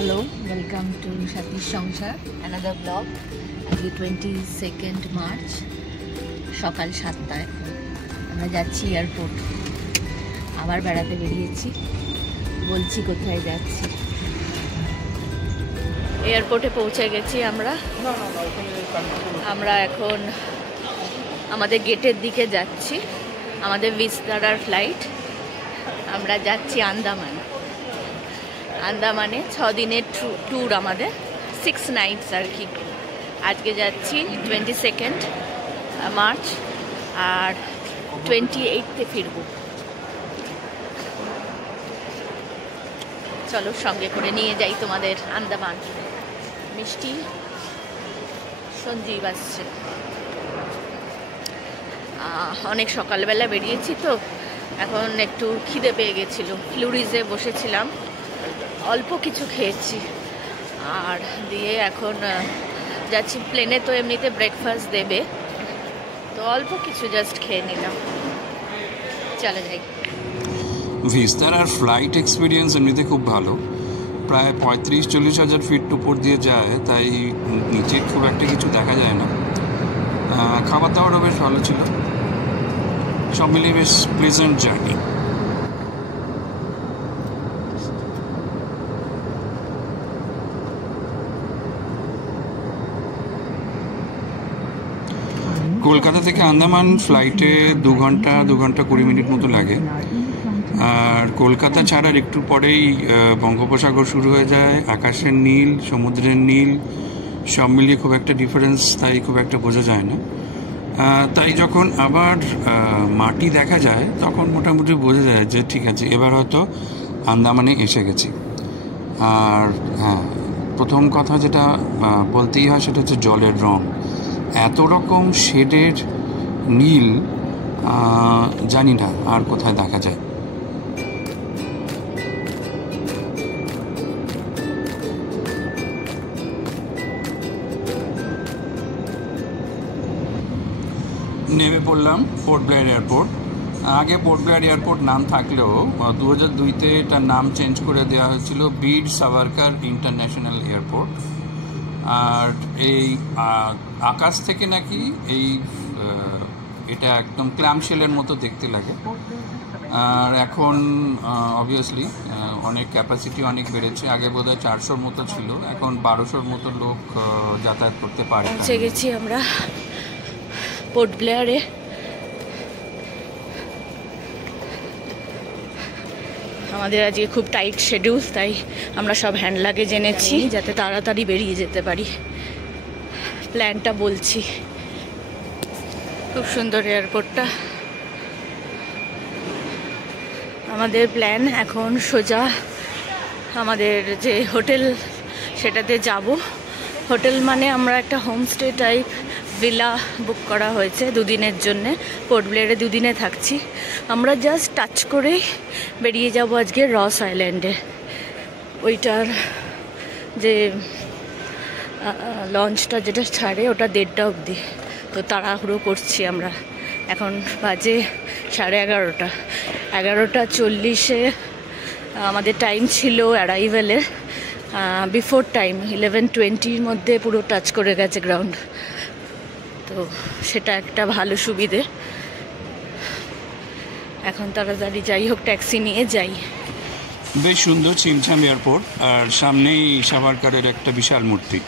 Hello, welcome to Satish Sangsar, another vlog. আজকে 22nd March সকাল 7টায় আমরা যাচ্ছি এয়ারপোর্ট। আবার বেড়াতে বেরিয়েছি, বলছি কোথায় যাচ্ছি। এয়ারপোর্টে পৌঁছে গেছি আমরা এখন আমাদের গেটের দিকে যাচ্ছি। আমাদের ভিস্তারার ফ্লাইট, আমরা যাচ্ছি আন্দামানে 6 দিনের ট্যুর, আমাদের 6 নাইটস আর কি। আজকে যাচ্ছি 22nd March আর 28th ফিরব। চলো সঙ্গে করে নিয়ে যাই তোমাদের আন্দামান। মিষ্টি সঞ্জীব আসছে। অনেক সকালবেলা বেরিয়েছি তো এখন একটু খিদে পেয়ে গেছিলো। ফ্লুরিজে বসেছিলাম, অল্প কিছু খেয়েছি আর দিয়ে এখন যাচ্ছি। প্লেনে তো এমনিতে ব্রেকফাস্ট দেবে, তো অল্প কিছু জাস্ট খেয়ে নিলাম। চলে যাই। ভিস্তারার ফ্লাইট এক্সপিরিয়েন্স এমনিতে খুব ভালো। প্রায় 35-40 হাজার ফিট উপর দিয়ে যায়, তাই নিচে খুব একটা কিছু দেখা যায় না। খাবার দাবারও বেশ ভালো ছিল, সব মিলিয়ে বেশ প্লেজেন্ট জার্নি। কলকাতা থেকে আন্দামান ফ্লাইটে 2 ঘন্টা 20 মিনিট মতো লাগে। আর কলকাতা ছাড়ার একটু পরেই বঙ্গোপসাগর শুরু হয়ে যায়, আকাশের নীল, সমুদ্রের নীল, সব মিলিয়ে খুব একটা ডিফারেন্স তাই খুব একটা বোঝা যায় না। তাই যখন আবার মাটি দেখা যায় তখন মোটামুটি বোঝা যায় যে ঠিক আছে, এবার হয়তো আন্দামানে এসে গেছি। আর হ্যাঁ, প্রথম কথা যেটা বলতেই হয় সেটা হচ্ছে জলের রং। এত রকম শেডের নীল জানি না আর কোথায় দেখা যায়। নেমে পড়লাম পোর্ট ব্লেয়ার এয়ারপোর্ট। আগে পোর্ট ব্লেয়ার এয়ারপোর্ট নাম থাকলেও 2002-তে এটার নাম চেঞ্জ করে দেওয়া হয়েছিল বীর সাভারকার ইন্টারন্যাশনাল এয়ারপোর্ট। আর এই আকাশ থেকে নাকি এটা একদম ক্ল্যামশেলের মতো দেখতে লাগে। আর এখন অবভিয়াসলি অনেক ক্যাপাসিটি অনেক বেড়েছে। আগে বোধহয় 400-র মতো ছিল, এখন 1200-র মতো লোক যাতায়াত করতে পারে। পৌঁছে গেছি আমরা পোর্ট ব্লেয়ারে। আমাদের আজকে খুব টাইট শিডিউল, তাই আমরা সব হ্যান্ড লাগেজ এনেছি যাতে তাড়াতাড়ি বেরিয়ে যেতে পারি। প্ল্যানটা বলছি। খুব সুন্দর এয়ারপোর্টটা। আমাদের প্ল্যান এখন সোজা আমাদের যে হোটেল সেটাতে যাব। হোটেল মানে আমরা একটা হোমস্টে টাইপ ভিলা বুক করা হয়েছে 2 দিনের জন্যে। পোর্ট ব্লেয়ারে 2 দিনে থাকছি। আমরা জাস্ট টাচ করেই বেরিয়ে যাব আজকে রস আইল্যান্ডে। ওইটার যে লঞ্চটা যেটা ছাড়ে ওটা 1:30 অবধি, তো তাড়াহুড়ো করছি আমরা। এখন বাজে 11:30। 11:40-এ আমাদের টাইম ছিল অ্যারাইভেলের। বিফোর টাইম 11:20-র মধ্যে পুরো টাচ করে গেছে গ্রাউন্ড, তো সেটা একটা ভালো সুবিধে। এখন তাড়াতাড়ি যাই হোক, ট্যাক্সি নিয়ে যাই। বেশ সুন্দর ছিমছাম এয়ারপোর্ট, আর সামনেই সাভারকারের একটা বিশাল মূর্তি।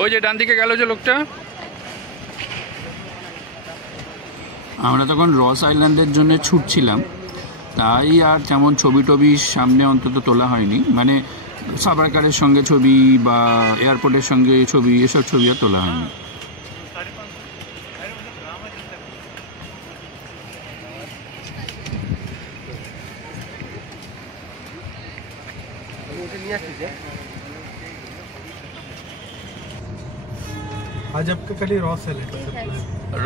ওই যে ডান দিকে গেল যে লোকটা। আমরা তখন রস আইল্যান্ডের জন্য ছুটছিলাম, তাই আর তেমন ছবি টবি সামনে অন্তত তোলা হয়নি। মানে সাভারকারের সঙ্গে ছবি বা এয়ারপোর্টের সঙ্গে ছবি, এসব ছবি আর তোলা হয়নি। आज आपका कल ही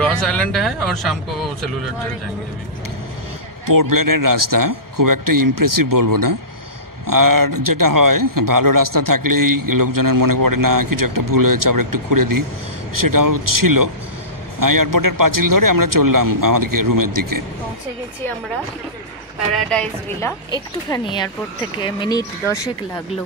रॉस आइलैंड है और शाम को सेलुलर चल जाएंगे। পোর্ট ব্লেয়ারের রাস্তা খুব একটা ইমপ্রেসিভ বলবো না। আর যেটা হয়, ভালো রাস্তা থাকলেই লোকজনের মনে পড়ে না কিছু একটা ভুল হয়েছে, আবার একটু ঘুরে দিই, সেটাও ছিল। এয়ারপোর্টের পাঁচিল ধরে আমরা চললাম আমাদেরকে রুমের দিকে। পৌঁছে গেছি আমরা প্যারাডাইস ভিলা। একটুখানি এয়ারপোর্ট থেকে মিনিট 10 লাগলো।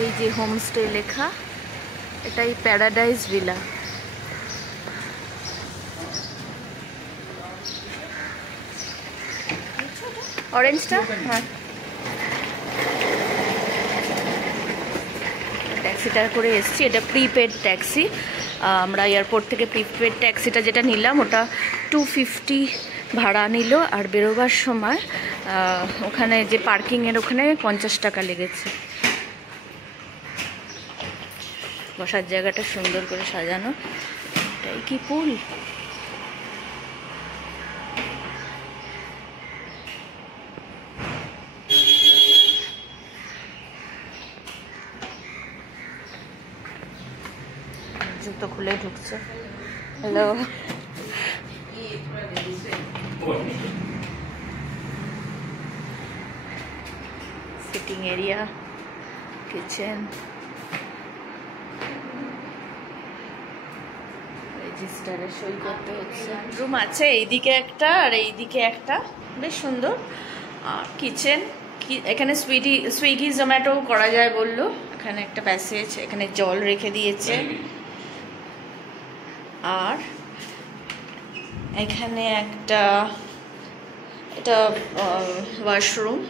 এই যে হোমস্টে লেখা, এটাই প্যারাডাইস ভিলা। অরেঞ্জটা, হ্যাঁ। ট্যাক্সিটা করে এসছি, এটা প্রিপেড ট্যাক্সি। আমরা এয়ারপোর্ট থেকে প্রিপেড ট্যাক্সিটা যেটা নিলাম ওটা 250 ভাড়া নিল, আর বেরোবার সময় ওখানে যে পার্কিংয়ের ওখানে 50 টাকা লেগেছে। বসার জায়গাটা সুন্দর করে সাজানো। এটাই কি পুল? জুতো খুলে ঢুকছে। হ্যালো, সিটিং এরিয়া, কিচেন, রেজিস্টারে সই করতে হচ্ছে। রুম আছে এইদিকে একটা আর এইদিকে একটা, বেশ সুন্দর। আর কিচেন, এখানে সুইগি জোম্যাটো করা যায় বললো। এখানে একটা প্যাসেজ, এখানে জল রেখে দিয়েছে। আর এখানে একটা, এটা ওয়াশরুম,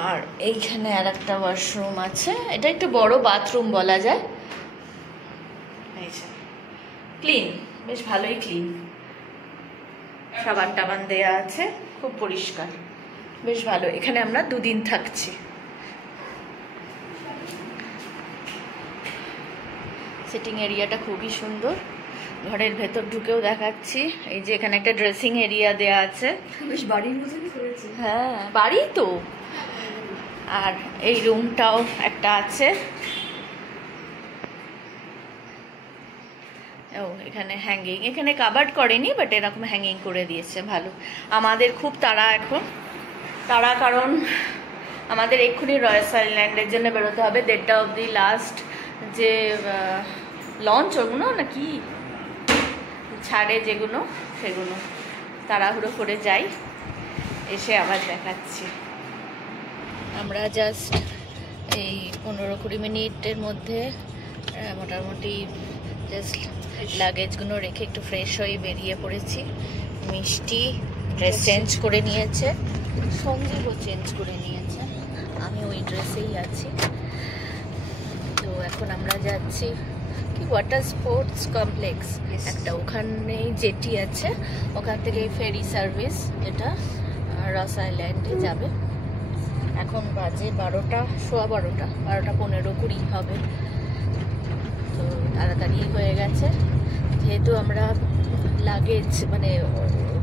আর এইখানে আর একটা ওয়াশরুম আছে। এটা একটু বড় বাথরুম বলা যায়। ক্লিন, বেশ ভালোই ক্লিন। সাবান টাবান দেয়া আছে, খুব পরিষ্কার, বেশ ভালো। এখানে আমরা 2 দিন থাকছি। সিটিং এরিয়াটা খুবই সুন্দর। ঘরের ভেতর ঢুকেও দেখাচ্ছি, এই যে এখানে একটা ড্রেসিং এরিয়া দেয়া আছে, বেশ বাড়ির মতনই করেছে। হ্যাঁ, বাড়ি তো। আর এই রুমটাও একটা আছে। ও, এখানে হ্যাঙ্গিং, এখানে কাভার্ড করেনি, বাট এরকম হ্যাঙ্গিং করে দিয়েছে, ভালো। আমাদের খুব তাড়া এখন, কারণ আমাদের এক্ষুনি রয়্যাল আইল্যান্ডের জন্য বেরোতে হবে। 1:30 অবধি লাস্ট যে লঞ্চ, ওগুলো নাকি ছাড়ে যেগুলো, সেগুলো তাড়াহুড়ো করে যাই, এসে আবার দেখাচ্ছি। আমরা জাস্ট এই 15-20 মিনিটের মধ্যে মোটামুটি জাস্ট লাগেজগুলো রেখে একটু ফ্রেশ হয়ে বেরিয়ে পড়েছি। মিষ্টি ড্রেস চেঞ্জ করে নিয়েছে, সঞ্জীবও চেঞ্জ করে নিয়েছে, আমি ওই ড্রেসেই আছি। তো এখন আমরা যাচ্ছি কি ওয়াটার স্পোর্টস কমপ্লেক্স একটা, ওখানেই জেটি আছে, ওখান থেকে ফেরি সার্ভিস যেটা রস আইল্যান্ডে যাবে। এখন বাজে 12টা, সোয়া 12টা, 12:15-20 হবে। তো তাড়াতাড়ি হয়ে গেছে, যেহেতু আমরা লাগেজ মানে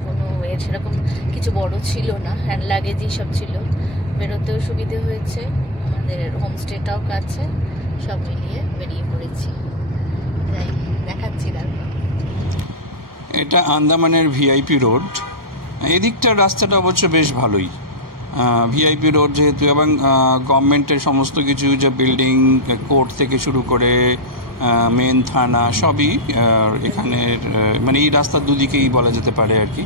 কোনো সেরকম কিছু বড় ছিল না, হ্যান্ড লাগেজই সব ছিল, বেরোতেও সুবিধে হয়েছে, আমাদের হোমস্টেটাও কাছে, সব মিলিয়ে বেরিয়ে পড়েছি। দেখাচ্ছি তারপর। এটা আন্দামানের ভিআইপি রোড। এদিকটার রাস্তাটা অবশ্য বেশ ভালোই, ভিআইপি রোড যেহেতু, এবং গভর্নমেন্টের সমস্ত কিছু, যে বিল্ডিং, কোর্ট থেকে শুরু করে মেন থানা, সবই এখানের, মানে এই রাস্তার দুদিকেই বলা যেতে পারে আর কি।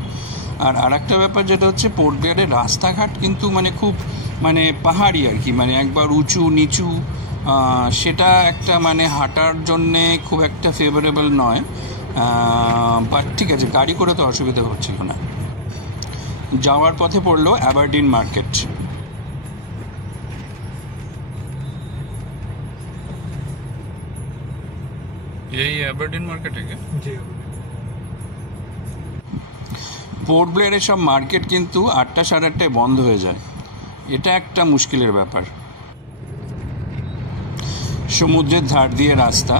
আর একটা ব্যাপার যেটা হচ্ছে, পোর্ট ব্লেয়ারের রাস্তাঘাট কিন্তু মানে খুব মানে পাহাড়ি আর কি, মানে একবার উঁচু নিচু, সেটা একটা মানে হাঁটার জন্যে খুব একটা ফেভারেবল নয়। বাট ঠিক আছে, গাড়ি করে তো অসুবিধা হচ্ছিল না। যাওয়ার পথে পড়লো অ্যাবারডিন মার্কেট। এই অ্যাবারডিন মার্কেটে পোর্ট ব্লেয়ারের সব মার্কেট কিন্তু 8টা 8:30টায় বন্ধ হয়ে যায়, এটা একটা মুশকিলের ব্যাপার। সমুদ্রের ধার দিয়ে রাস্তা,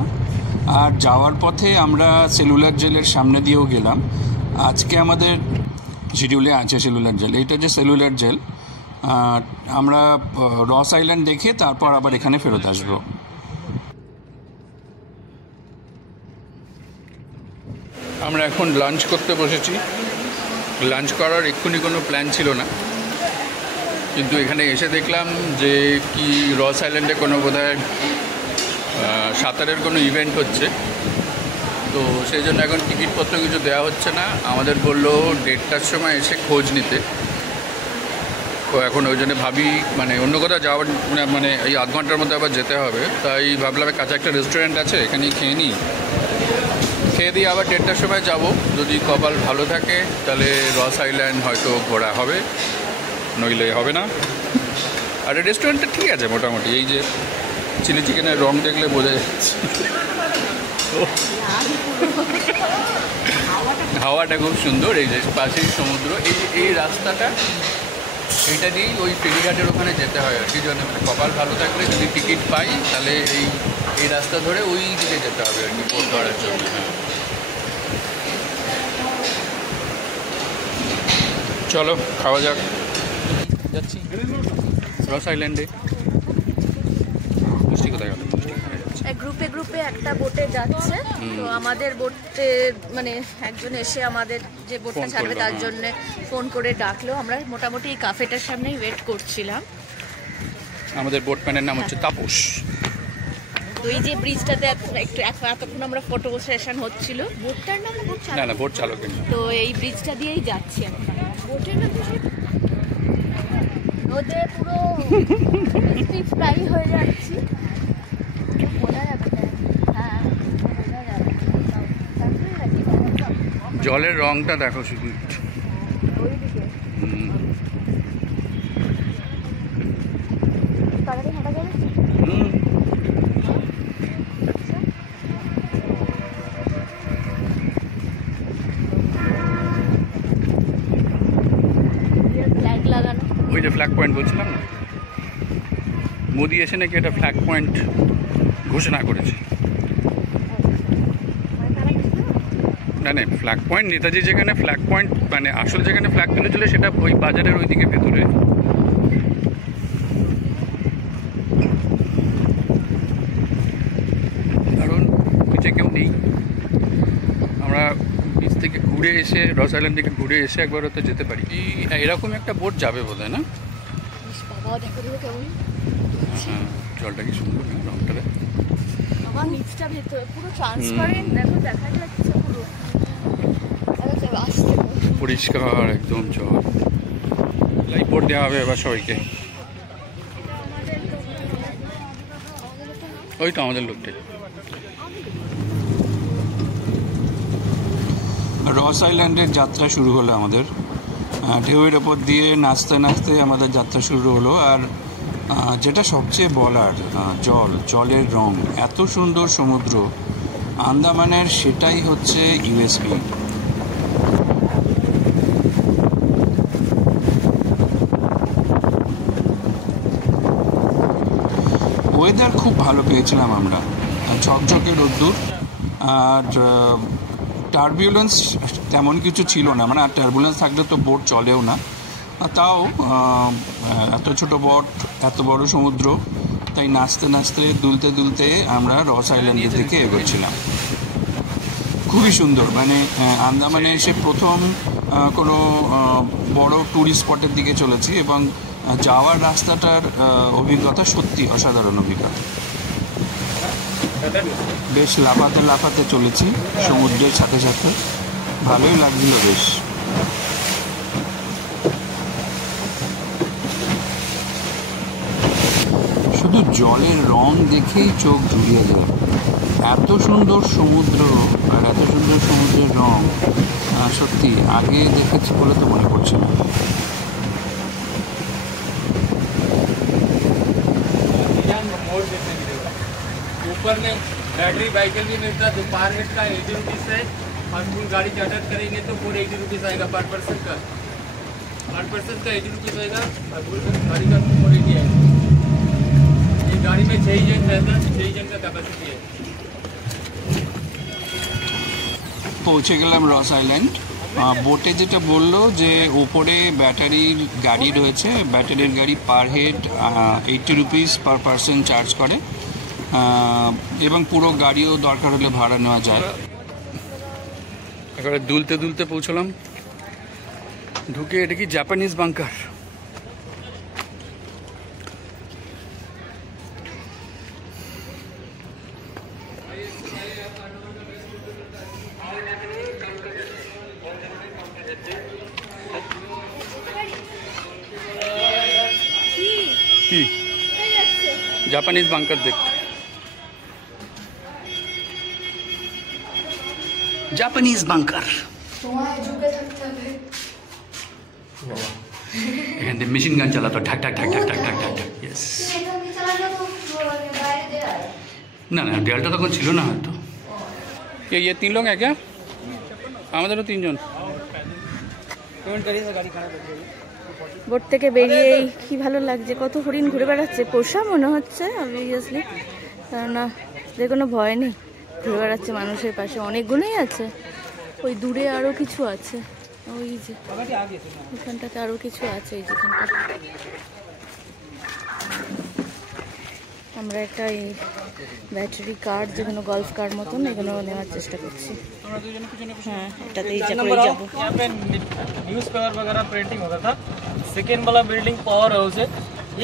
আর যাওয়ার পথে আমরা সেলুলার জেলের সামনে দিয়েও গেলাম। আজকে আমাদের শিডিউলে আছে সেলুলার জেল, এইটা যে সেলুলার জেল, আমরা রস আইল্যান্ড দেখে তারপর আবার এখানে ফেরত আসবো। আমরা এখন লাঞ্চ করতে বসেছি। লাঞ্চ করার এক্ষুনি কোনো প্ল্যান ছিল না, কিন্তু এখানে এসে দেখলাম যে কি রস আইল্যান্ডে কোনো বোধহয় সাঁতারের কোনো ইভেন্ট হচ্ছে, তো সেই জন্য এখন টিকিটপত্র কিছু দেওয়া হচ্ছে না। আমাদের বললো 1:30টার সময় এসে খোঁজ নিতে, তো এখন ওই জন্য ভাবি মানে অন্য কোথাও যাওয়ার মানে এই আধ ঘন্টার মধ্যে আবার যেতে হবে, তাই ভাবলাম কাছে একটা রেস্টুরেন্ট আছে এখানেই খেয়ে নিই, খেয়ে দিয়ে আবার 1:30টার সময় যাব। যদি কপাল ভালো থাকে তাহলে রস আইল্যান্ড হয়তো ঘোরা হবে, নইলে হবে না। আর এই রেস্টুরেন্টটা ঠিক আছে মোটামুটি, এই যে চিলি চিকেনের রং দেখলে বোঝা যাচ্ছে। হাওয়াটা খুব সুন্দর, এই যে পাশেই সমুদ্র, এই রাস্তাটা এইটা দিয়েই ওই ফেরিঘাটের ওখানে যেতে হয় আর কি। জন্য মানে কপাল ভালো থাকলে যদি টিকিট পাই তাহলে এই রাস্তা ধরে ওই দিকে যেতে হবে আর কি বোট ধরার জন্য। হ্যাঁ, চলো খাওয়া যাক। যাচ্ছি রস আইল্যান্ডে। মিষ্টি কোথায় গেল? গ্রুপে গ্রুপে একটা বোটে যাচ্ছে, তো আমাদের বোটে মানে একজন এসে আমাদের যে বোটটা ছাড়বে তার জন্য ফোন করে ডাকলো। আমরা মোটামুটি এই কাফেটার সামনেই ওয়েট করছিলাম। আমাদের বোটম্যানের নাম হচ্ছে তাপস। তো এই যে ব্রিজটাতে একটু এতক্ষণ আমরা ফটো সেশন হচ্ছিল। বোটটার নাম না বোট চালকের নাম। তো এই ব্রিজটা দিয়েই যাচ্ছি আমরা। বোটের নাম রোদে পুরো ফ্রাই হয়ে যাচ্ছি। জলের রংটা দেখো শুধু। ওই যে ফ্ল্যাগ পয়েন্ট বলছিলাম না, মোদি এসে নাকি এটা ফ্ল্যাগ পয়েন্ট ঘোষণা করেছে। না না, ফ্ল্যাগ পয়েন্ট নেতাজি যেখানে ফ্ল্যাগ পয়েন্ট মানে আসল যেখানে ফ্ল্যাগ তুলেছিল সেটা ওই বাজারের ওইদিকে ভেতরে। কারণ নিচে কেউ নেই, আমরা বিচ থেকে ঘুরে এসে রস আইল্যান্ড থেকে ঘুরে এসে একবার হয়তো যেতে পারি। এরকম একটা বোট যাবে বোধ হয় না? হ্যাঁ, জলটা কি সুন্দর রংটা দেখ। আমার নিচটা ভেতরে পুরো ট্রান্সপারেন্ট, দেখো দেখা যাচ্ছে পুরো পরিষ্কার একদম জল। লাইফ বোট দেওয়া হবে এবার সবাইকে। ওই তো আমাদের লোকটাই। রস আইল্যান্ডের যাত্রা শুরু হলো আমাদের। ঢেউয়ের ওপর দিয়ে নাচতে নাচতে আমাদের যাত্রা শুরু হলো। আর যেটা সবচেয়ে বলার, জলের রং এত সুন্দর সমুদ্র আন্দামানের, সেটাই হচ্ছে ইউএসপি। ওয়েদার খুব ভালো পেয়েছিলাম আমরা, ঝকঝকে রোদ্দুর। আর টার্বুলেন্স তেমন কিছু ছিল না, মানে আর টার্বুলেন্স থাকলে তো বোট চলেও না। তাও এত ছোট বোট, এত বড় সমুদ্র, তাই নাচতে নাচতে দুলতে দুলতে আমরা রস আইল্যান্ডের দিকে এগোচ্ছিলাম। খুবই সুন্দর, মানে আন্দামানে এসে প্রথম কোনো বড় ট্যুরিস্ট স্পটের দিকে চলেছি, এবং যাওয়ার রাস্তাটার অভিজ্ঞতা সত্যি অসাধারণ অভিজ্ঞতা। বেশ লাফাতে লাফাতে চলেছি সমুদ্রের সাথে সাথে, ভালোই লাগছিল বেশ। শুধু জলের রং দেখেই চোখ জুড়িয়ে যায়। এত সুন্দর সমুদ্র আর এত সুন্দর সমুদ্রের রং সত্যি আগে দেখেছি বলে তো মনে পড়ছে না। ऊपर में बैटरी बाइकल भी मिलता है, जो पर हेड का 80 रुपीज़ है, और फुल गाड़ी चार्टर करेंगे तो पूरे 80 रुपीज़ आएगा पर पर्सन का। पर पर्सन का 80 रुपीज़ आएगा और फुल गाड़ी का 480 आएगा। ये गाड़ी में 6 जन रहता है, 6 जन का कैपेसिटी है। পৌঁছে গেলাম রস আইল্যান্ড। বোটে যেটা বললো যে উপরে ব্যাটারির গাড়ি রয়েছে, ব্যাটারির গাড়ি per head 80 rupees per person charge করে, এবং পুরো গাড়িও দরকার হলে ভাড়া নেওয়া যায়। এবারে দুলতে দুলতে পৌঁছলাম, ঢুকে এটা কি জাপানিজ বাংকার। কি জাপানিজ বাংকার দেখতে, জাপানিজ বাংকার। এখান থেকে মেশিন গান চালাতো, ঠাক ঠাক ঠাক ঠাক ঠাক ঠাক ঠাক ঠাক। ইয়েস। না না, দেয়ালটা তখন ছিল না হয়তো। ये 3 लोग हैं क्या? আমাদেরও 3 জন। বোট থেকে বেরিয়ে কি ভালো লাগছে, কত হরিণ ঘুরে বেড়াচ্ছে। পোষা মনে হচ্ছে অবভিয়াসলি, কেননা যে কোনো ভয় নেই, ঘুরে বেড়াচ্ছে মানুষের পাশে। অনেকগুলোই আছে, ওই দূরে আরও কিছু আছে, ওই যে এখানটাতে আরও কিছু আছে। এই যেখানটা আমরা একটা এই ব্যাটারি কার, যেগুলো গল্ফ কার মতন, এগুলো নেওয়ার চেষ্টা করছি। हाँ, यहाँ पे न्यूज़ पेपर वगैरह प्रिंटिंग होता था। सेकेंड वाला बिल्डिंग पावर हाउस है।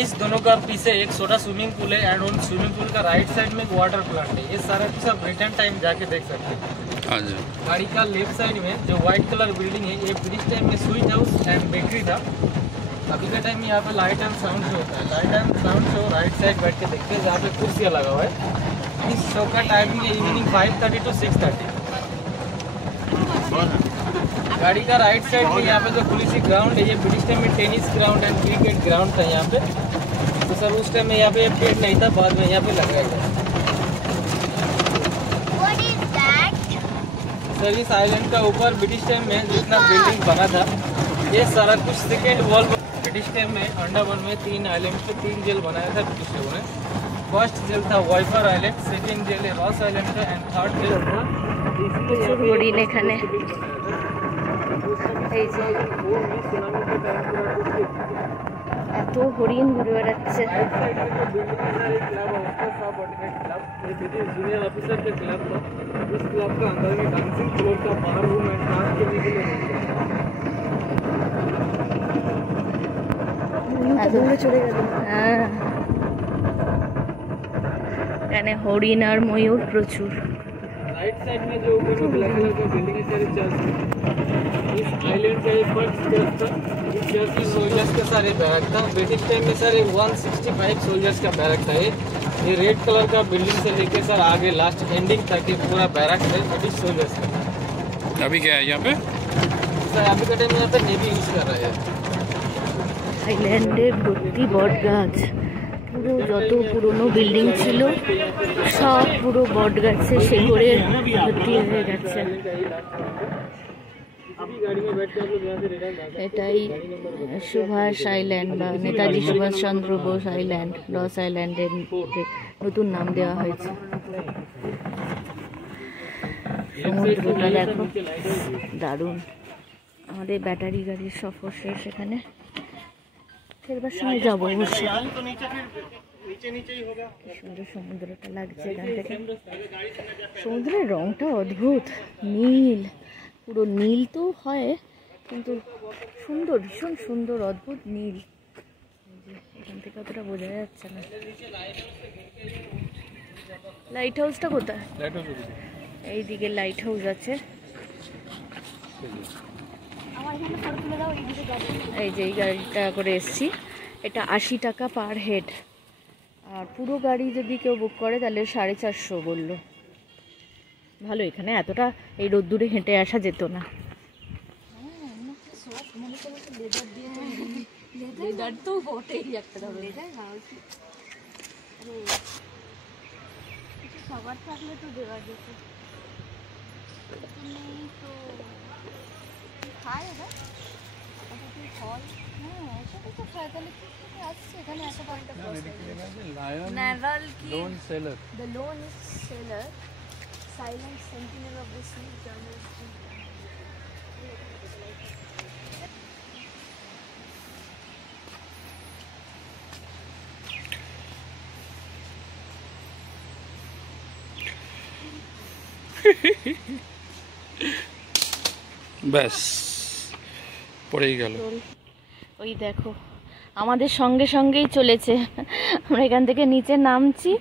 इस दोनों का पीछे एक छोटा स्विमिंग पूल है, एंड उन स्विमिंग पूल का राइट साइड में एक वाटर प्लांट है। ये सारा कुछ आप रिटर्न टाइम जाके देख सकते हैं। गाड़ी का लेफ्ट साइड में जो व्हाइट कलर बिल्डिंग है, ये ब्रिज टाइम में स्वीट हाउस एंड बेकरी था। अभी के टाइम में यहाँ पे लाइट एंड साउंड शो होता है। Light and sound show right side बैठ के देखते हैं, जहाँ पे कुर्सियाँ लगा हुआ है। इस शो का टाइमिंग है इवनिंग 5:30 to 6:30। गाड़ी का राइट साइड में यहाँ पे जो खुली सी ग्राउंड है, ये ब्रिटिश टाइम में tennis ground and cricket ground था यहाँ पे। तो सर उस टाइम में यहाँ पे पेड़ नहीं था, बाद में यहाँ पे लगाया गया। सर इस आइलैंड का ऊपर ब्रिटिश टाइम में जितना बिल्डिंग बना था, ये सारा कुछ सेकेंड वॉल ब्रिटिश टाइम में अंडमान में 3 आइलैंड पे 3 जेल बनाया था ब्रिटिश लोगों ने। फर्स्ट जेल था वाइफर आइलैंड, सेकेंड जेल है रॉस आइलैंड था, एंड थर्ड जेल था হরিণ। এখানে এই যে এত হরিণ ঘুরে বেড়াচ্ছে। जूनियर ऑफिसर के क्लब था। इस क्लब का अंदर में डांसिंग फ्लोर का बाहर रूम एंड डांस करने के लिए চলে গেল। হ্যাঁ, এখানে হরিণ আর ময়ূর প্রচুর। राइट साइड में जो ऊपर में ब्लैक कलर का बिल्डिंग है, सारे चर्च। इस आइलैंड का एक फर्स्ट चर्च था। इस चर्च की सोल्जर्स का सारे बैरक था। ब्रिटिश टाइम में सर 165 सोल्जर्स का बैरक था। ये रेड कलर का बिल्डिंग से लेके सर आगे लास्ट एंडिंग तक ये पूरा बैरक है ब्रिटिश सोल्जर्स का। अभी क्या है यहाँ पे? सर अभी का टाइम यहाँ पे नेवी यूज कर रहा है। আইল্যান্ডে ভর্তি বট গাছ, পুরো যত পুরনো বিল্ডিং ছিল সব পুরো বট গাছে শিকড়ে ভর্তি হয়ে গেছে। এটাই সুভাষ আইল্যান্ড বা নেতাজি সুভাষচন্দ্র বোস আইল্যান্ড, রস আইল্যান্ডের নতুন নাম দেওয়া হয়েছে। সমুদ্রটা দেখো, দারুণ। আমাদের ব্যাটারি গাড়ির সফর শেষ, এখানে ফেরবার সময় যাবো অবশ্যই। সুন্দর সমুদ্রটা লাগছে এখান থেকে। সমুদ্রের রংটা অদ্ভুত, নীল, পুরো নীল তো হয়, কিন্তু সুন্দর, ভীষণ সুন্দর, অদ্ভুত নীল। এখান থেকে অতটা বোঝা যাচ্ছে না। লাইট হাউসটা কোথায়? এইদিকে লাইট হাউস আছে। এই যে এই গাড়িটা করে এসছি, এটা 80 টাকা পার হেড। আর পুরো গাড়ি যদি কেউ বুক করে তাহলে 450 বললো। ভালো, এখানে এতটা এই রোদ্দুরে হেঁটে আসা যেত না। সবার থাকলে তো দেওয়া যেত। খায় ওরা ফল? হ্যাঁ, এসব তো খায়। তাহলে কি আসছে এখানে? এত পয়েন্ট নেভাল কি the loan is seller, silent sentinel of the sea, journalist. ব্যাস পড়েই গেল। ওই দেখো আমাদের সঙ্গে সঙ্গেই চলেছে। আমরা এখান থেকে নিচে নামছি।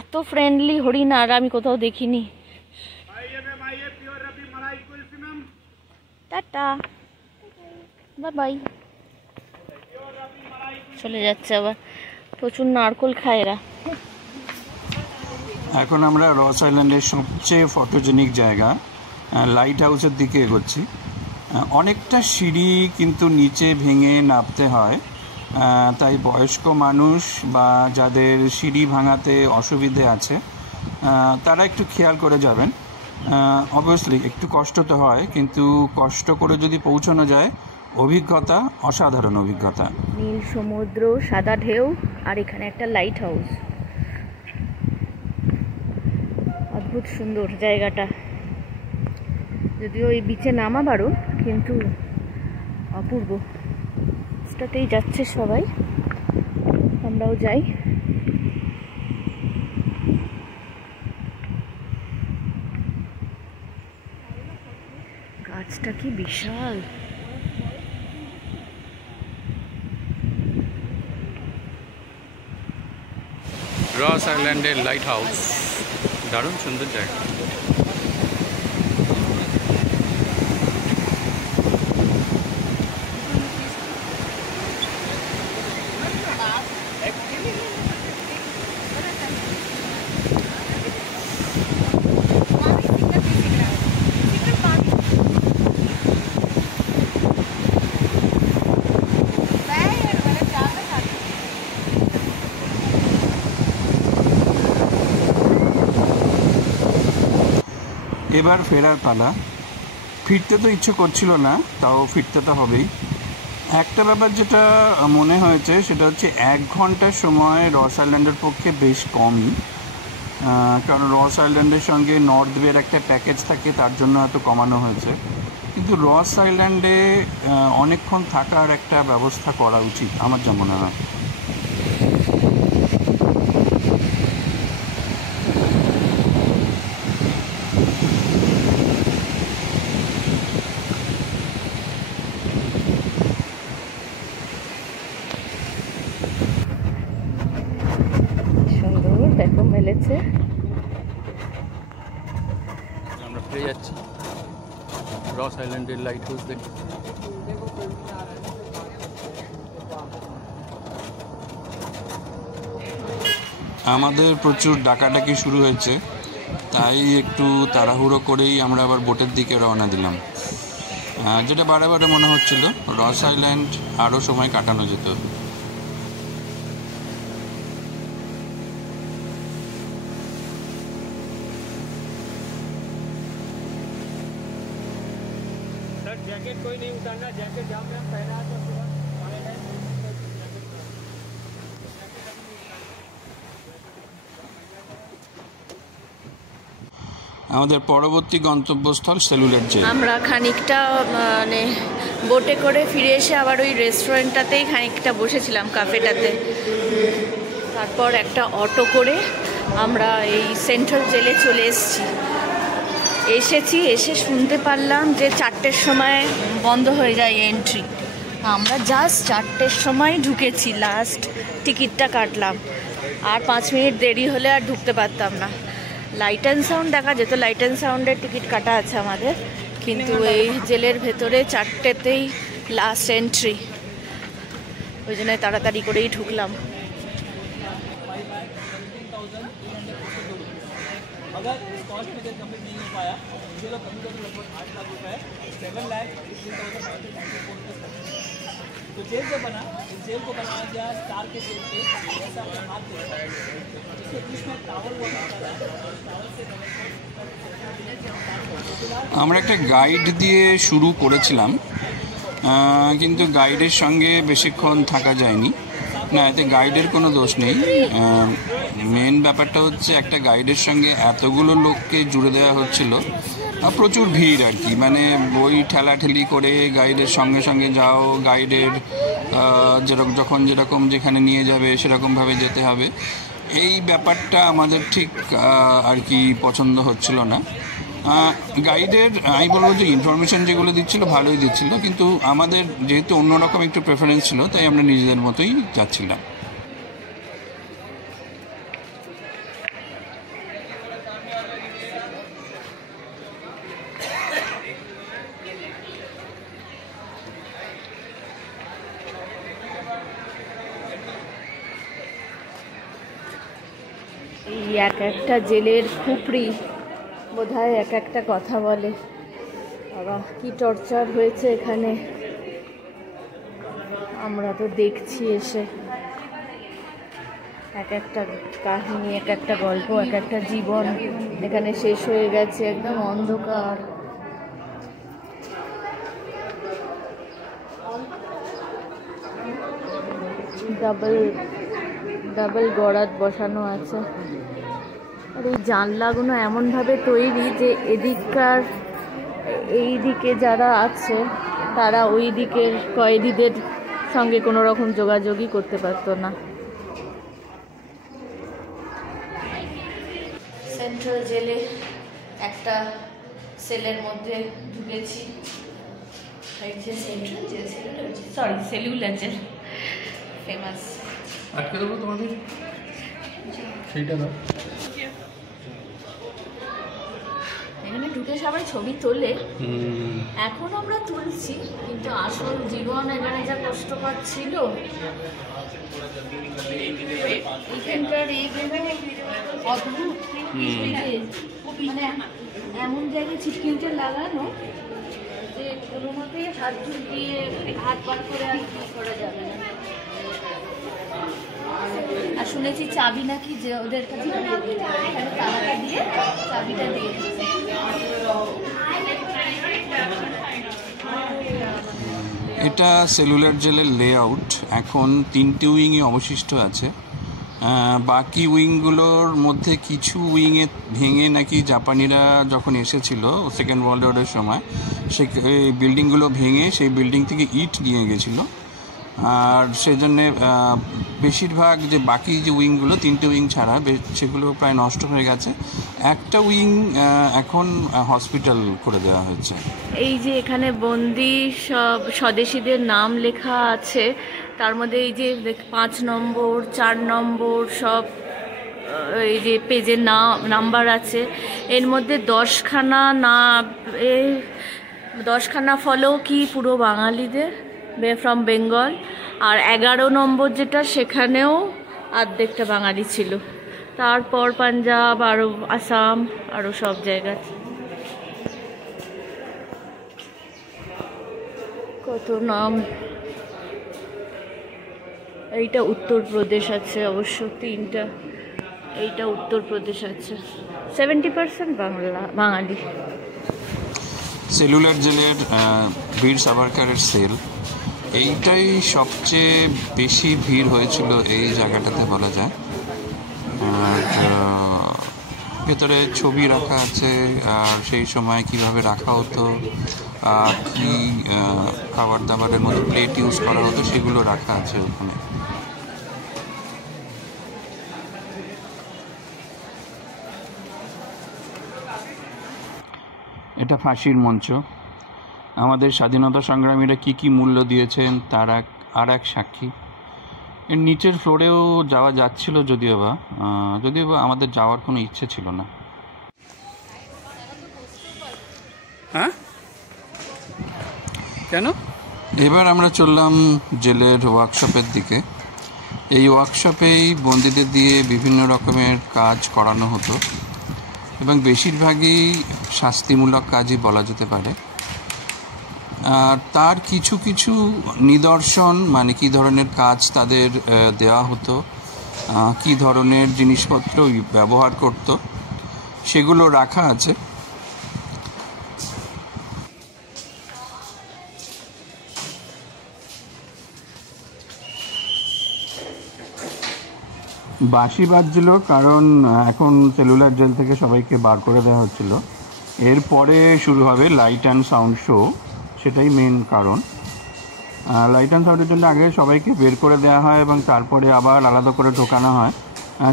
এত ফ্রেন্ডলি হরিণ আর আমি কোথাও দেখিনি। Tata, bye bye. চলে যাচ্ছে আবার। প্রচুর নারকোল খায় এরা। এখন আমরা রস আইল্যান্ডের সবচেয়ে ফটোজেনিক জায়গা লাইট হাউসের দিকে এগোচ্ছি। অনেকটা সিঁড়ি কিন্তু নিচে ভেঙে নামতে হয়, তাই বয়স্ক মানুষ বা যাদের সিঁড়ি ভাঙাতে অসুবিধে আছে তারা একটু খেয়াল করে যাবেন। অবভিয়াসলি একটু কষ্ট তো হয়, কিন্তু কষ্ট করে যদি পৌঁছানো যায় অভিজ্ঞতা অসাধারণ অভিজ্ঞতা। নীল সমুদ্র, সাদা ঢেউ, আর এখানে একটা লাইট হাউস। অদ্ভুত সুন্দর জায়গাটা, যদিও এই বিচে নামা বারো, কিন্তু অপূর্ব। সেটাতেই যাচ্ছে সবাই, আমরাও যাই। গাছটা কি বিশাল! রস আইল্যান্ডের লাইট হাউস দারুণ সুন্দর জায়গা। এবার ফেরার পালা। ফিরতে তো ইচ্ছে করছিল না, তাও ফিরতে তো হবেই। একটা ব্যাপার যেটা মনে হয়েছে সেটা হচ্ছে 1 ঘন্টার সময় রস আইল্যান্ডের পক্ষে বেশ কমই, কারণ রস আইল্যান্ডের সঙ্গে নর্থ বের একটা প্যাকেজ থাকে, তার জন্য হয়তো কমানো হয়েছে। কিন্তু রস আইল্যান্ডে অনেকক্ষণ থাকার একটা ব্যবস্থা করা উচিত আমার যা মনে হয়। সুন্দর দেখো মেলেছে। আমরা ফিরে যাচ্ছি রস আইল্যান্ডের লাইট হাউস দেখে। আমাদের প্রচুর ডাকাডাকি শুরু হয়েছে, তাই একটু তাড়াহুড়ো করেই আমরা আবার বোটের দিকে রওনা দিলাম। যেটা বারে বারে মনে হচ্ছিল রস আইল্যান্ড আরও সময় কাটানো যেত। जैकेट कोई नहीं उतारना, जैकेट जहाँ पे हम पहना है तो पूरा हमारे टाइम আমাদের পরবর্তী গন্তব্যস্থল সেলুলার জেল। আমরা খানিকটা মানে বোটে করে ফিরে এসে আবার ওই রেস্টুরেন্টটাতেই খানিকটা বসেছিলাম, কাফেটাতে। তারপর একটা অটো করে আমরা এই সেন্ট্রাল জেলে চলে এসে শুনতে পারলাম যে 4টের সময় বন্ধ হয়ে যায় এন্ট্রি। আমরা জাস্ট 4টের সময় ঢুকেছি, লাস্ট টিকিটটা কাটলাম। আর 5 মিনিট দেরি হলে আর ঢুকতে পারতাম না। লাইট অ্যান্ড সাউন্ড দেখা যেত, লাইট অ্যান্ড সাউন্ডের টিকিট কাটা আছে আমাদের, কিন্তু এই জেলের ভেতরে 4টেতেই লাস্ট এন্ট্রি, ওই জন্য তাড়াতাড়ি করেই ঢুকলাম। अगर इस कॉस्ट में कंप्लीट नहीं हो पाया, मुझे लोग कभी कभी लगभग 8 लाख रुपए 7,15,94 तो जेल जो बना, इस जेल को बनाया गया स्टार के जेल पे, जैसे आपने हाथ देखा है, इसके बीच में टावर हुआ करता है, टावर से আমরা একটা গাইড দিয়ে শুরু করেছিলাম, কিন্তু গাইডের সঙ্গে বেশিক্ষণ থাকা যায়নি। না, এতে গাইডের কোনো দোষ নেই। মেন ব্যাপারটা হচ্ছে একটা গাইডের সঙ্গে এতগুলো লোককে জুড়ে দেওয়া হচ্ছিল, প্রচুর ভিড় আর কি। মানে বই ঠেলাঠেলি করে গাইডের সঙ্গে সঙ্গে যাও, গাইডের যখন যেরকম যেখানে নিয়ে যাবে সেরকমভাবে যেতে হবে। এই ব্যাপারটা আমাদের ঠিক আর কি পছন্দ হচ্ছিল না। গাইডের আমি বলবো যে ইনফরমেশন যেগুলো দিচ্ছিল ভালোই দিচ্ছিল, কিন্তু আমাদের যেহেতু অন্যরকম একটু প্রেফারেন্স ছিল, তাই আমরা নিজেদের মতোই যাচ্ছিলাম। এক একটা জেলের খুপড়ি বোধহয় এক একটা কথা বলে। বাবা কি টর্চার হয়েছে এখানে, আমরা তো দেখছি এসে এক একটা কাহিনী, এক একটা গল্প, এক একটা জীবন এখানে শেষ হয়ে গেছে, একদম অন্ধকার। ডাবল গড়াত বসানো আছে, আর এই জানলাগুলো এমনভাবে তৈরি যে এদিককার এই দিকে যারা আছে তারা ওই দিকের কয়েদিদের সঙ্গে কোনো রকম যোগাযোগই করতে পারতো না। সেন্ট্রাল জেলে একটা সেলের মধ্যে ঢুকেছি, সেলুলার জেল ফেমাস। আটকে দেবো তোমাদের সেইটা না, এখানে ঢুকে সবাই ছবি তোলে, এখন আমরা তুলছি, কিন্তু আসল জীবন এখানে যা কষ্ট পাচ্ছিল এখানকার এইগুলো অদ্ভুত। মানে এমন জায়গায় ছিটকিনটা লাগানো যে কোনো মতেই হাত ঢুকিয়ে হাত বার করে আর কি করা যাবে না। আর শুনেছি চাবি নাকি যে ওদের কাছে এখানে তালাটা দিয়ে চাবিটা দিয়ে দিচ্ছে। এটা সেলুলার জেলের লেআউট। এখন 3টে উইংই অবশিষ্ট আছে। বাকি উইংগুলোর মধ্যে কিছু উইংয়ে ভেঙে নাকি জাপানিরা যখন এসেছিল সেকেন্ড ওয়ার্ল্ড ওয়ারের সময়, সে বিল্ডিংগুলো ভেঙে সেই বিল্ডিং থেকে ইট নিয়ে গেছিলো, আর সেজন্যে বেশিরভাগ যে বাকি যে উইংগুলো 3টে উইং ছাড়া সেগুলো প্রায় নষ্ট হয়ে গেছে। একটা উইং এখন হসপিটাল করে দেওয়া হয়েছে। এই যে এখানে বন্দি সব স্বদেশীদের নাম লেখা আছে, তার মধ্যে এই যে 5 নম্বর 4 নম্বর সব এই যে পেজের নাম্বার আছে, এর মধ্যে 10খানা ফলো কি পুরো বাঙালিদের ফ্রম বেঙ্গল, আর 11 নম্বর যেটা সেখানেও অর্ধেকটা বাঙালি ছিল, তারপর পাঞ্জাব আরও আসাম আরও সব জায়গা। কত নাম। এইটা উত্তরপ্রদেশ আছে অবশ্য 3টা, এইটা উত্তরপ্রদেশ আছে। 70% বাঙালি। সেলুলার জেলের বীর সাভারকারের সেল, এইটাই সবচেয়ে বেশি ভিড় হয়েছিল এই জায়গাটাতে বলা যায়। আর ভেতরে ছবি রাখা আছে, আর সেই সময় কিভাবে রাখা হতো, কি খাবার দাবারের মতো প্লেট ইউজ করা হতো সেগুলো রাখা আছে ওখানে। এটা ফাঁসির মঞ্চ। আমাদের স্বাধীনতা সংগ্রামীরা কি মূল্য দিয়েছেন তার আর এক সাক্ষী। এর নিচের ফ্লোরেও যাওয়া যাচ্ছিল, যদিও বা আমাদের যাওয়ার কোনো ইচ্ছে ছিল না। হ্যাঁ কেন? এবার আমরা চললাম জেলের ওয়ার্কশপের দিকে। এই ওয়ার্কশপেই বন্দীদের দিয়ে বিভিন্ন রকমের কাজ করানো হতো, এবং বেশিরভাগই শাস্তিমূলক কাজই বলা যেতে পারে। আর তার কিছু কিছু নিদর্শন, মানে কী ধরনের কাজ তাদের দেওয়া হতো, কী ধরনের জিনিসপত্র ব্যবহার করত, সেগুলো রাখা আছে। বাঁশি বাজছিল, কারণ এখন সেলুলার জেল থেকে সবাইকে বার করে দেওয়া হচ্ছিল। এরপরে শুরু হবে লাইট অ্যান্ড সাউন্ড শো, সেটাই মেন কারণ। লাইট অ্যান্ড সাউন্ডের জন্য আগে সবাইকে বের করে দেওয়া হয় এবং তারপরে আবার আলাদা করে ঢোকানো হয়।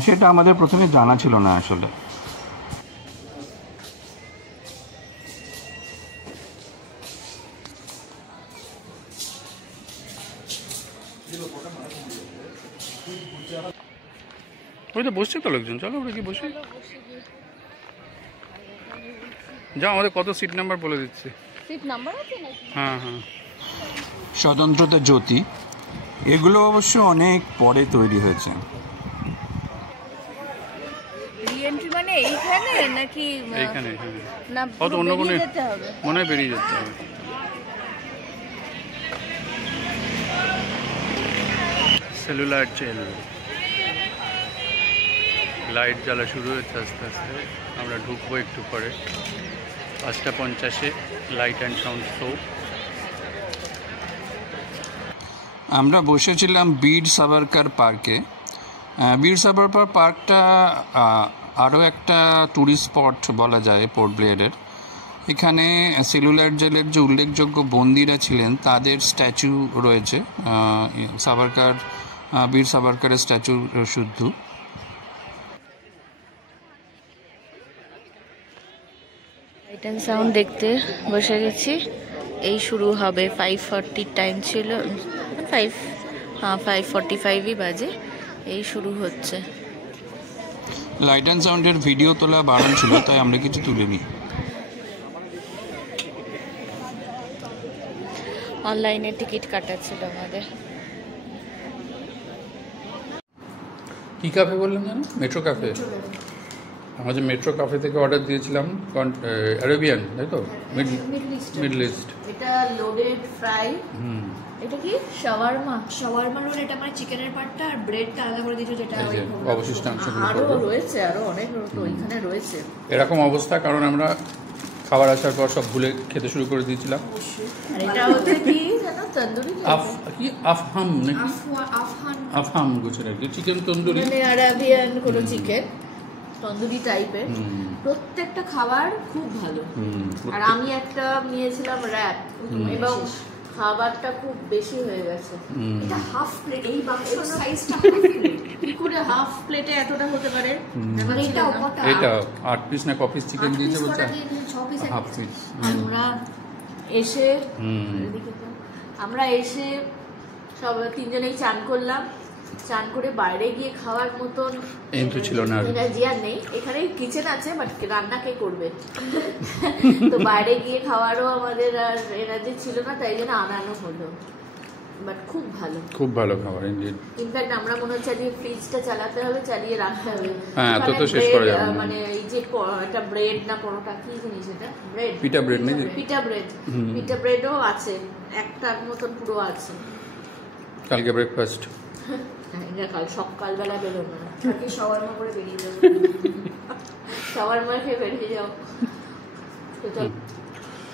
সেটা আমাদের প্রথমে জানা ছিল না আসলে। ওই তো বসছে তো লোকজন, চলো ওরা কি বসে যাও। আমাদের কত সিট নাম্বার বলে দিচ্ছে। সিট নাম্বার আছে নাকি? হ্যাঁ হ্যাঁ। স্বতন্ত্রতা জ্যোতি, এগুলো অবশ্য অনেক পরে তৈরি হয়েছে। নাকি এইখানে না হয়তো অন্য কোনো বেরিয়ে যেতে হবে? মনে হয় বেরিয়ে যেতে হবে। সেলুলার জেল, লাইট জ্বালা শুরু হয়েছে আস্তে আস্তে। আমরা ঢুকবো একটু পরে 5:50 লাইট অ্যান্ড সাউন্ড শো। আমরা বসেছিলাম বীর সাভারকার পার্কে। বীর সাভারকার পার্কটা আরও একটা ট্যুরিস্ট স্পট বলা যায় পোর্ট ব্লেয়ারের। এখানে সেলুলার জেলের যে উল্লেখযোগ্য বন্দীরা ছিলেন তাদের স্ট্যাচু রয়েছে, সাভারকার, বীর সাভারকারের স্ট্যাচু শুদ্ধ। লাইট অ্যান্ড সাউন্ড দেখতে বসে গেছি। এই শুরু হবে 5:40 টাইম ছিল, 5:45ই বাজে। এই শুরু হচ্ছে। লাইট অ্যান্ড সাউন্ডের ভিডিও তোলা বারণ ছিল, তাই আমরা কিছু তুলে নিই। অনলাইনে টিকিট কাটা ছিল আমাদের। কী ক্যাফে বললাম জানো? Metro cafe. আমরা যে মেট্রো ক্যাফে থেকে অর্ডার দিয়েছিলাম অ্যারেবিয়ান, তাই তো? Middle east. এটা লোডেড ফ্রাই। এটা কি শাওয়ারমা? শাওয়ারমা রোল, এটা মানে চিকেনের পার্টটা আর ব্রেডটা আলাদা করে দিয়েছো, যেটা ওই অবশিষ্টাংশগুলো আরো করবো। রয়েছে, আরো অনেক ওইখানে রয়েছে। এরকম অবস্থা, কারণ আমরা খাবার আসার পর সব ভুলে খেতে শুরু করে দিয়েছিলাম। আর এটা হচ্ছে কি জানো, তন্দুরি আফহাম নাকি আফহাম গুজরাটি চিকেন তন্দুরি, মানে আরাবিয়ান কোনো চিকেন তন্দুরি টাইপের। প্রত্যেকটা খাবার খুব ভালো। আর আমি একটা নিয়েছিলাম র্যাপ, এবং খাবারটা খুব বেশি হয়ে গেছে। এটা হাফ প্লেট, এই বাক্সের সাইজটা কি করে হাফ প্লেটে এতটা হতে পারে? মানে এটা কটা? এটা 8 পিস না কপিস চিকেন দিয়েছে বলছে, 6 পিস। Half piece. আমরা এসে সব তিনজনেই চান করলাম। চান করে বাইরে গিয়ে খাওয়ার মতন কিন্তু ছিল না, এনার্জি আর নেই। এখানে কিচেন আছে, বাট রান্না কে করবে? তো বাইরে গিয়ে খাওয়ারও আমাদের আর এনার্জি ছিল না, তাই জন্য আনানো হলো। বাট খুব ভালো, খুব ভালো খাবার। ইনফ্যাক্ট আমরা মনে হচ্ছে যে ফ্রিজটা চালাতে হবে, চালিয়ে রাখতে হবে। হ্যাঁ, এত তো শেষ করা যাবে না। মানে এই যে এটা ব্রেড না পরোটা, কি জিনিস এটা? ব্রেড, পিটা ব্রেড নাকি? পিটা ব্রেড। পিটা ব্রেডও আছে, একটার মতন পুরো আছে। কালকে ব্রেকফাস্ট। কাল সকালবেলা বেরোবো না, কালকে শাওয়ারমা করে বেরিয়ে যাবো। শাওয়ারমা খেয়ে বেরিয়ে যাও।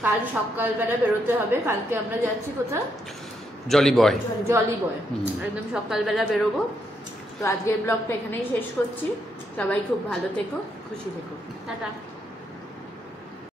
কাল সকালবেলা বেরোতে হবে। কালকে আমরা যাচ্ছি কোথায়? জলি বয়। জলি বয়, একদম সকালবেলা বেরোবো। তো আজকের ব্লগটা এখানেই শেষ করছি। সবাই খুব ভালো থেকো, খুশি থেকো, টাটা।